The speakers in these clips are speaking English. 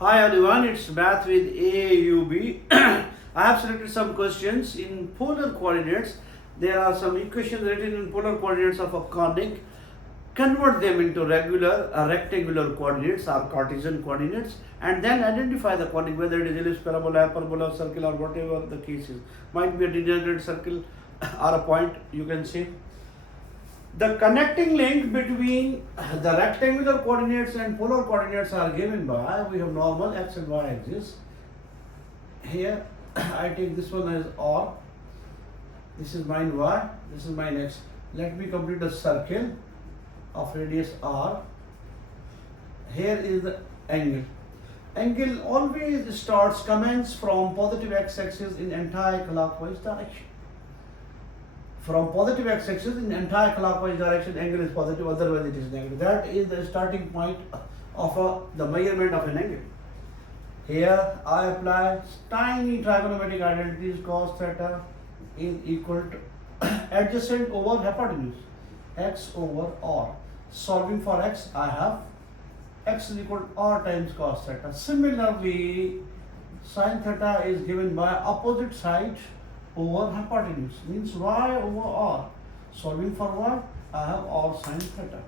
Hi everyone, it's Math with AUB. I have selected some questions in polar coordinates. There are some equations written in polar coordinates of a conic. Convert them into rectangular coordinates or Cartesian coordinates, and then identify the conic, whether it is ellipse, parabola, hyperbola, circle, or whatever the case is. Might be a degenerate circle or a point, you can say. The connecting link between the rectangular coordinates and polar coordinates are given by, we have normal x and y axis. Here I take this one as R, this is mine y, this is mine x. Let me complete a circle of radius R. Here is the angle. Angle always commence from positive x-axis in anti-clockwise direction. From positive x-axis in anti-clockwise direction, angle is positive, otherwise it is negative. That is the starting point of the measurement of an angle. Here I apply tiny trigonometric identities. Cos theta is equal to adjacent over hypotenuse, x over r. Solving for x, I have x is equal to r times cos theta. Similarly, sin theta is given by opposite side over hypotenuse, means y over r. Solving for y, I have r sin theta.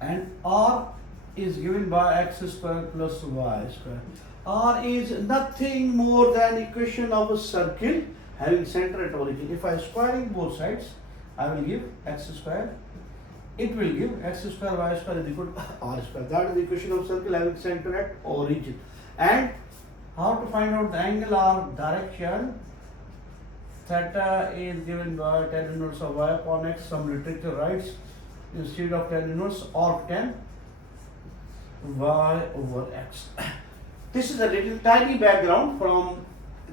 And r is given by x square plus y square. R is nothing more than equation of a circle having center at origin. If I squaring both sides, I will give x square. It will give x square y square is equal to r square. That is the equation of circle having center at origin. And how to find out the angle or direction? Theta is given by tan inverse of y upon x. Some literature writes instead of tan inverse or tan y over x. This is a little tiny background from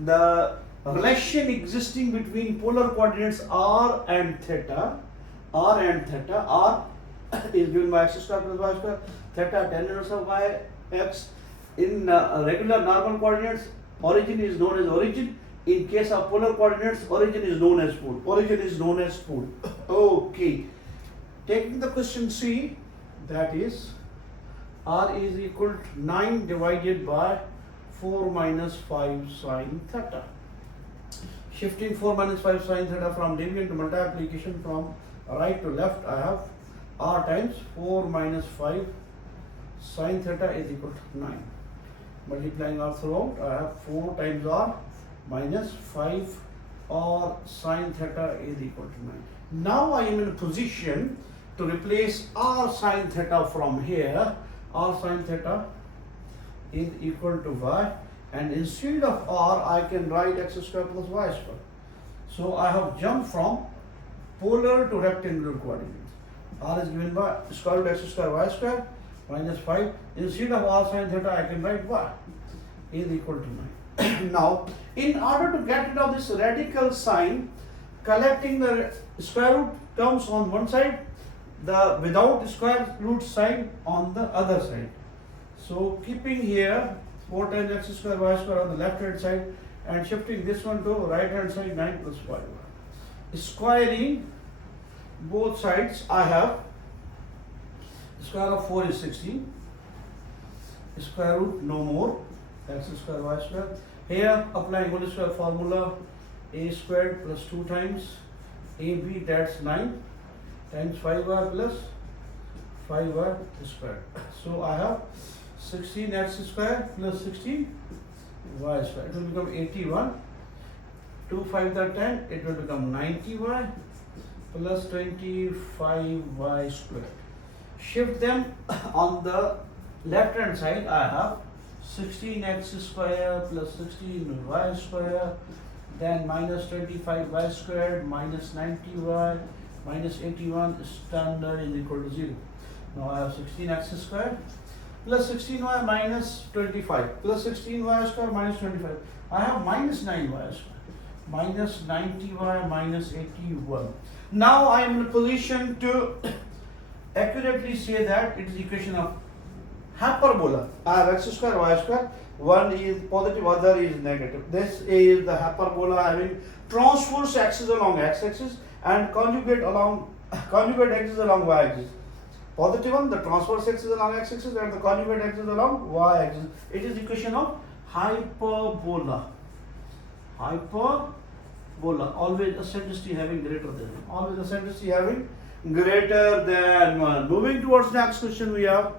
the relation existing between polar coordinates r and theta. R is given by x square plus y square. Theta tan inverse of y x. In regular normal coordinates, origin is known as origin. In case of polar coordinates, origin is known as pole. Okay. Taking the question C, that is r is equal to 9 divided by 4 minus 5 sin theta. Shifting 4 minus 5 sin theta from deviant to multiplication from right to left, I have r times 4 minus 5 sin theta is equal to 9. Multiplying r throughout, I have 4 times r minus 5 or sin theta is equal to 9. Now I am in a position to replace r sin theta from here. R sin theta is equal to y, and instead of r I can write x square plus y square. So I have jumped from polar to rectangular coordinates. R is given by square root x square y square minus 5. Instead of r sin theta I can write y is equal to 9. Now, in order to get rid of this radical sign, collecting the square root terms on one side, the without square root sign on the other side. So keeping here 4 times x square y square on the left hand side and shifting this one to right hand side, 9 plus 5. Squaring both sides, I have square of 4 is 16. Square root no more, x square y square. Here applying whole square formula, a squared plus 2 times ab, that's 9 times 5y plus 5y squared. So I have 16x square plus 16y square. It will become 81. 2 5 are 10. It will become 90y plus 25y squared. Shift them on the left hand side. I have 16x square plus 16y square, then minus 25y squared minus 90y minus 81 standard is equal to 0. Now I have 16x square plus 16y minus 25 plus 16y square minus 25. I have minus 9y square minus 90y minus 81. Now I am in a position to accurately say that it is equation of hyperbola. I have x square y square. One is positive, other is negative. This is the hyperbola having transverse axis along x axis and conjugate axis along y axis. positive one, the transverse axis along x-axis and the conjugate axis along y-axis. It is equation of hyperbola. Hyperbola, always eccentricity having greater than 1. Always eccentricity having greater than 1. Moving towards next question we have.